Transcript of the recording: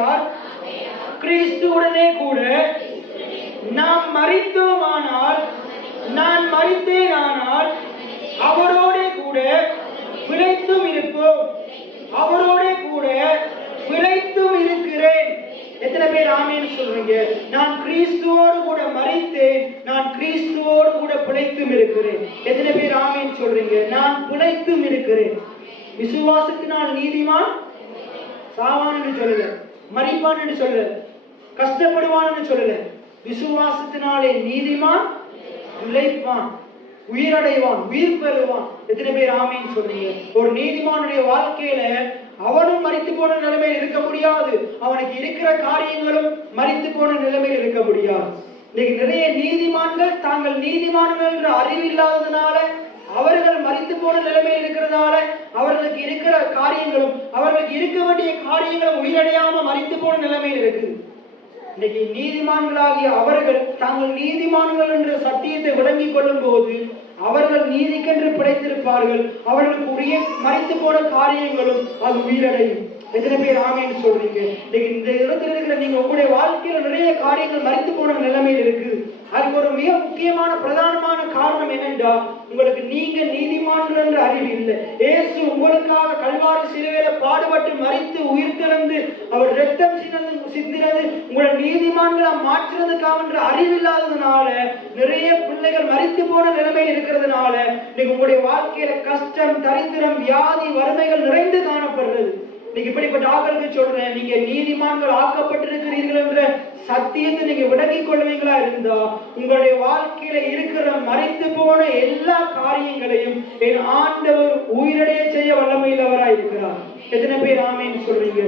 ஆகையால் கிறிஸ்துவுடனே கூட நாம் மரித்தோமானால், நான் மரித்தேனானால் அவரோடே கூட பிழைத்தும் இருப்போம், அவரோடே கூட பிழைத்தும் இருக்கிறேன். எத்தனை பேர் ஆமென் சொல்றீங்க? நான் கிறிஸ்துவோடு கூட மரித்தேன், நான் கிறிஸ்துவோடு கூட பிழைத்தும் இருக்கிறேன். எத்தனை பேர் ஆமென் சொல்றீங்க? நான் பிழைத்தும் இருக்கிறேன். விசுவாசத்தினால் நீதிமான் சாவான் என்று சொல்லல, மரிப்பான் என்று சொல்லல, கஷ்டப்படுவான் என்று சொல்லல. விசுவாசத்தினாலே நீதிமான் பிழைப்பான், உயிரடைவான், உயிர் பெறுவான். எத்தனை பேர் ஆமென் சொல்றீங்க? ஒரு நீதிமானுடைய வாழ்க்கையில அவனும் மரித்து போன நிலைமையில் இருக்க முடியாது, அவனுக்கு இருக்கிற காரியங்களும் மரித்து போன நிலைமையில் இருக்க முடியாது. இன்னைக்கு நிறைய நீதிமான்கள் தாங்கள் நீதிமான்கள் என்ற அறிவு இல்லாததுனால, அவர்கள் மரித்து போன நிலைமையில் இருக்கிறதால, அவர்களுக்கு இருக்கிற காரியங்களும் அவர்களுக்கு இருக்க வேண்டிய காரியங்களும் உயிரடையாம மரித்து போன நிலைமையில் இருக்குது. இன்னைக்கு நீதிமான்களாகிய அவர்கள் தாங்கள் நீதிமான்கள் என்ற சத்தியத்தை விளங்கிக் கொள்ளும் போது அவர்கள் நீதிக்கென்று பிழைத்திருப்பார்கள். அவர்களுக்கு உரிய மரித்து போன காரியங்களும் அது உயிரடையும். எத்தனை பேர் ஆமென் சொல்றீங்க? இந்த இடத்துல இருக்கிற நீங்க உங்களுடைய வாழ்க்கையில நிறைய காரியங்கள் மரித்து போன நிலைமையில் இருக்கு. அதுக்கு ஒரு மிக முக்கியமான பிரதானமான காரணம் என்னென்றா, உங்களுக்கு நீங்க நீதிமான்கள் என்ற அறிவு இல்லை. இயேசு உங்களுக்காக கல்வாரி சிலுவையில பாடுபட்டு மரித்து உயிர் திறந்து அவர் இரத்தம் சிந்தினது உங்களை நீதிமான்களை மாற்றுறதுக்காக என்ற அறிவு இல்லாததுனால நிறைய பிள்ளைகள் மரித்து போன நிலைமையில் இருக்கிறதுனால நீங்க உங்களுடைய வாழ்க்கையில கஷ்டம், தரித்திரம், வியாதி, வறுமைகள் நிறைந்து காணப்படுறது. நீங்க இப்படிப்பட்ட ஆக்களுக்கு சொல்றேன், நீங்க நீதிமான்கள் ஆக்கப்பட்டிருக்கிறீர்கள் என்ற சத்தியத்தை நீங்க விளங்கிக் கொள்வீங்களா இருந்தா உங்களுடைய வாழ்க்கையில இருக்கிற மரித்து போன எல்லா காரியங்களையும் என் ஆண்டவர் உயிரடைய செய்ய வல்லமையுள்ளவராய் இருக்கிறார். எத்தனை பேர் ஆமென் சொல்றீங்க?